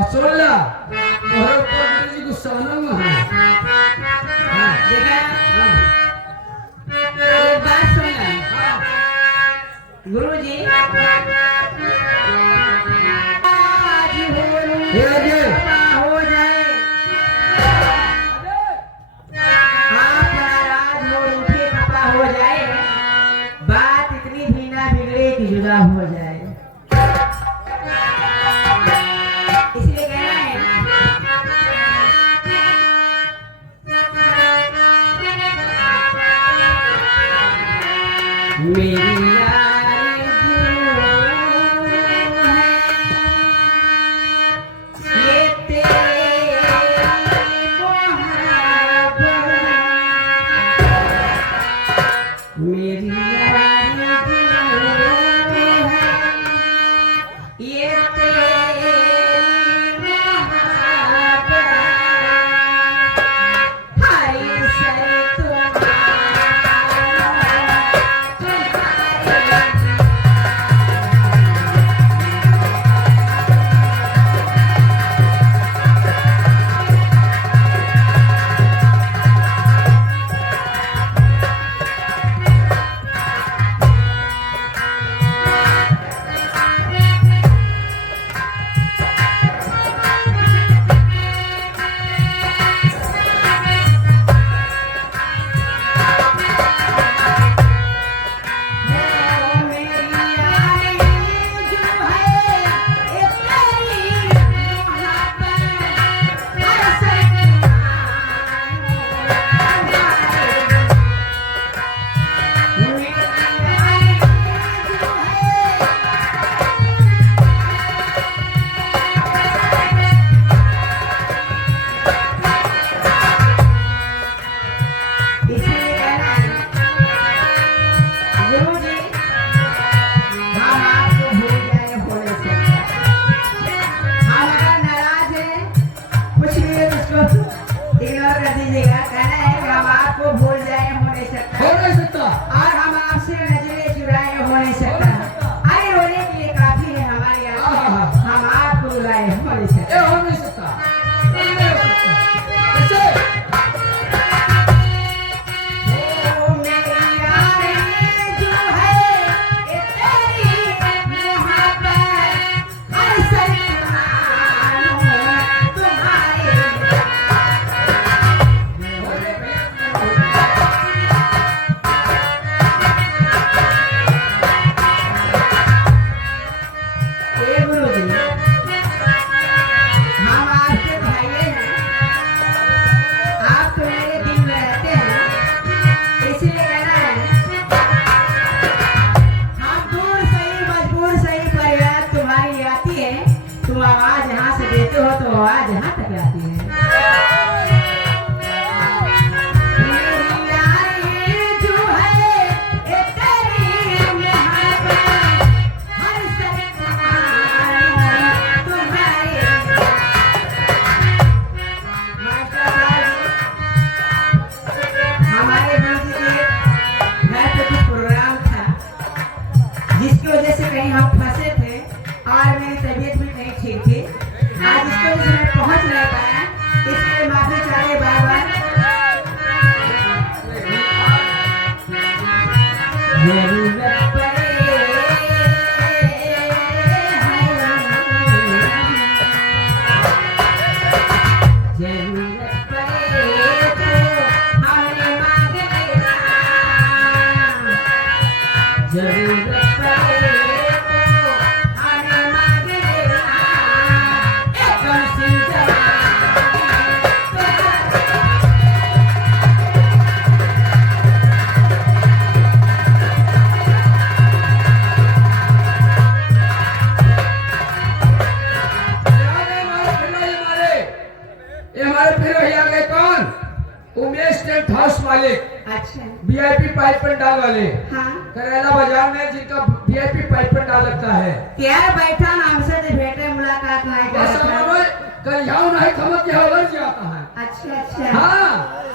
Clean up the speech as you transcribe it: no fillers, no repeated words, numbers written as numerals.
असोला और ऊपर जी गुस्सा ना है। हाँ देखा एक बात सुनना गुरुजी आज हो जाए आप नाराज हो रूठे खफा हो जाए बात इतनी भी ना बिगड़े कि जुदा हो जाए इसलिए कहना है मेरी वीआईपी पाइप पर डाल वाले हाँ करेला बाजार में जिनका वीआईपी पाइप पर डाल लगता है त्यार बैठा नाम से भेटे मुलाकात नहीं करता कल यहाँ नहीं खबर की हवल जाता है। अच्छा अच्छा हाँ